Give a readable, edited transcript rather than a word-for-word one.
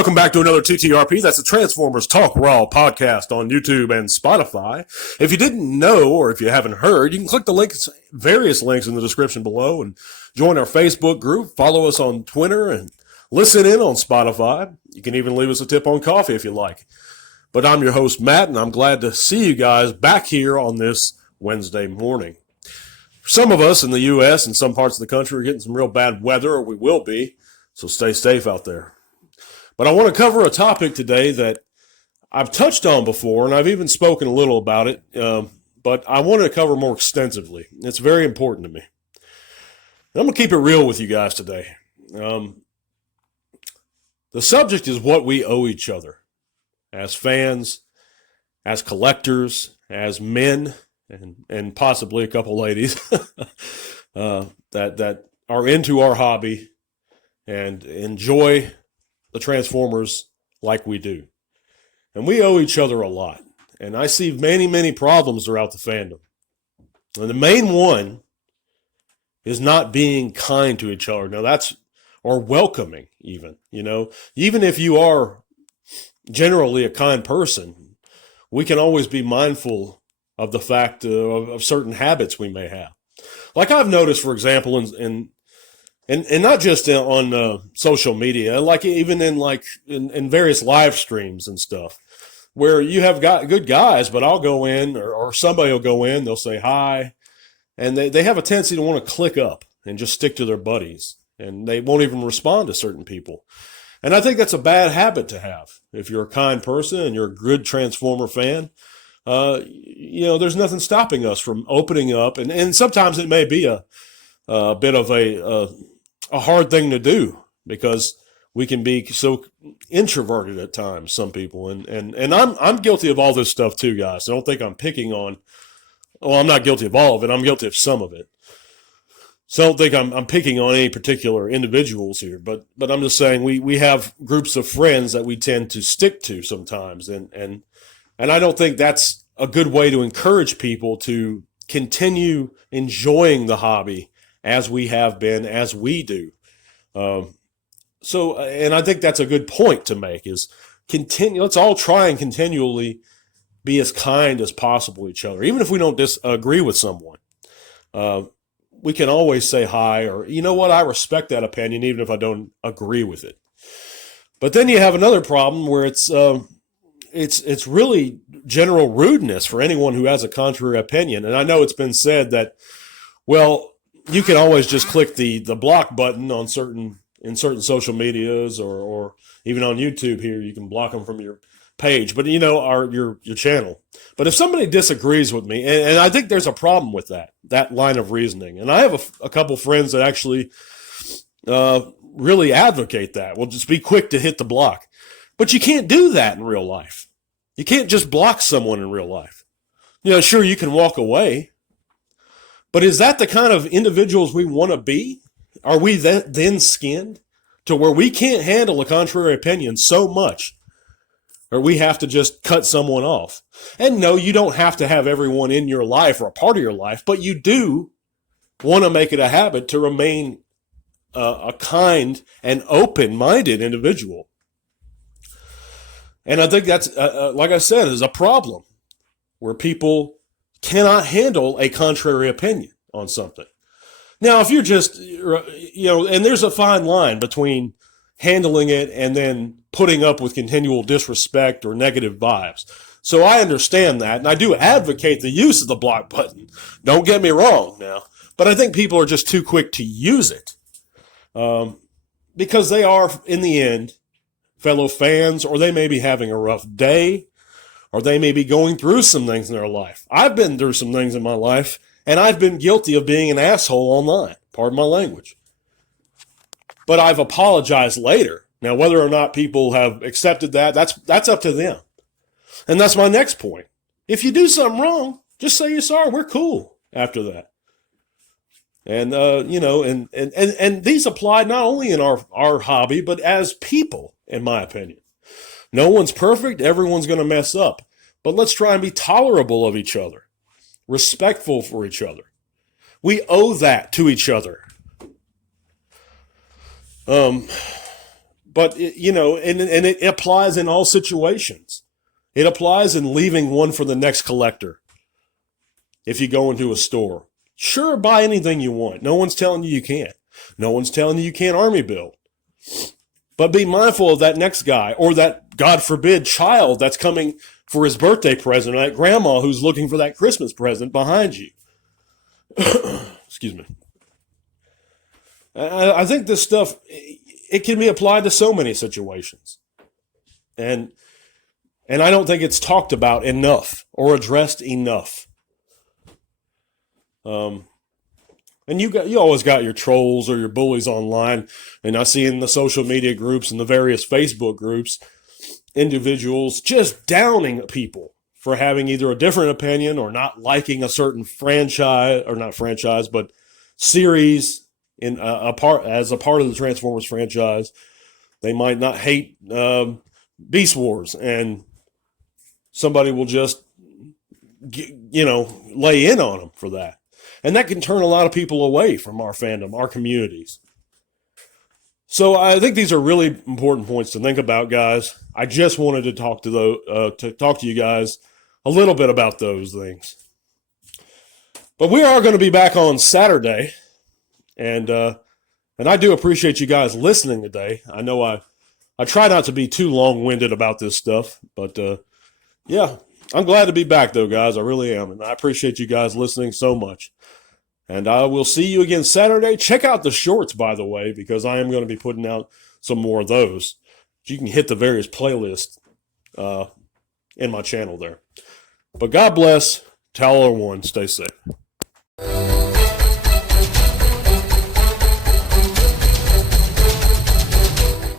Welcome back to another TTRP. That's the Transformers Talk Raw podcast on YouTube and Spotify. If you didn't know, or if you haven't heard, you can click the links, various links in the description below, and join our Facebook group. Follow us on Twitter and listen in on Spotify. You can even leave us a tip on coffee if you like. But I'm your host, Matt, and I'm glad to see you guys back here on this Wednesday morning. Some of us in the U.S. and some parts of the country are getting some real bad weather, or we will be, so stay safe out there. But I want to cover a topic today that I've touched on before, and I've even spoken a little about it, but I wanted to cover more extensively. It's very important to me. I'm going to keep it real with you guys today. The subject is what we owe each other as fans, as collectors, as men, and possibly a couple ladies that are into our hobby and enjoy the Transformers like we do. And we owe each other a lot. And I see many, many problems throughout the fandom. And the main one is not being kind to each other. Now or welcoming even, even if you are generally a kind person, we can always be mindful of the fact of certain habits we may have. Like I've noticed, for example, and not just on social media, like even in various live streams and stuff, where you have got good guys, but I'll go in or somebody will go in, they'll say hi, and they have a tendency to want to click up and just stick to their buddies, and they won't even respond to certain people. And I think that's a bad habit to have. If you're a kind person and you're a good Transformer fan, there's nothing stopping us from opening up, and sometimes it may be a bit of a hard thing to do because we can be so introverted at times, some people. And I'm guilty of all this stuff too, guys. I don't think I'm picking on, I'm not guilty of all of it. I'm guilty of some of it. So I don't think I'm picking on any particular individuals here, but I'm just saying we have groups of friends that we tend to stick to sometimes. And I don't think that's a good way to encourage people to continue enjoying the hobby as we have been, as we do. And I think that's a good point to make is let's all try and continually be as kind as possible to each other. Even if we don't disagree with someone, we can always say hi or, you know what, I respect that opinion even if I don't agree with it. But then you have another problem where it's really general rudeness for anyone who has a contrary opinion. And I know it's been said that, well, you can always just click the block button in certain social medias or even on YouTube here, you can block them from your page, but your channel. But if somebody disagrees with me, and I think there's a problem with that line of reasoning, and I have a couple friends that actually really advocate that. Well, just be quick to hit the block. But you can't do that in real life. You can't just block someone in real life. Sure, you can walk away, but is that the kind of individuals we want to be? Are we then thin-skinned to where we can't handle a contrary opinion so much, or we have to just cut someone off? And no, you don't have to have everyone in your life or a part of your life, but you do want to make it a habit to remain a kind and open-minded individual. And I think that's, like I said, is a problem where people cannot handle a contrary opinion on something. Now, if you're just, and there's a fine line between handling it and then putting up with continual disrespect or negative vibes. So I understand that, and I do advocate the use of the block button. Don't get me wrong now, but I think people are just too quick to use it because they are, in the end, fellow fans, or they may be having a rough day, or they may be going through some things in their life. I've been through some things in my life, and I've been guilty of being an asshole online. Pardon my language. But I've apologized later. Now, whether or not people have accepted that's up to them. And that's my next point. If you do something wrong, just say you're sorry. We're cool after that. And, and these apply not only in our hobby, but as people, in my opinion. No one's perfect. Everyone's going to mess up. But let's try and be tolerable of each other, respectful for each other. We owe that to each other. But But, and it applies in all situations. It applies in leaving one for the next collector. If you go into a store, sure, buy anything you want. No one's telling you can't. No one's telling you can't army build. But be mindful of that next guy, or that, God forbid, child that's coming for his birthday present, or that grandma who's looking for that Christmas present behind you. Excuse me. I think this stuff, it can be applied to so many situations. And I don't think it's talked about enough or addressed enough. And you always got your trolls or your bullies online, and I see in the social media groups and the various Facebook groups, individuals just downing people for having either a different opinion or not liking a certain franchise, or not franchise, but series as a part of the Transformers franchise. They might not hate Beast Wars, and somebody will just lay in on them for that. And that can turn a lot of people away from our fandom, our communities. So I think these are really important points to think about, guys. I just wanted to talk to you guys a little bit about those things. But we are going to be back on Saturday, and I do appreciate you guys listening today. I know I try not to be too long-winded about this stuff, but yeah, I'm glad to be back though, guys. I really am, and I appreciate you guys listening so much. And I will see you again Saturday. Check out the shorts, by the way, because I am going to be putting out some more of those. You can hit the various playlists in my channel there. But God bless. Tower 1. Stay safe.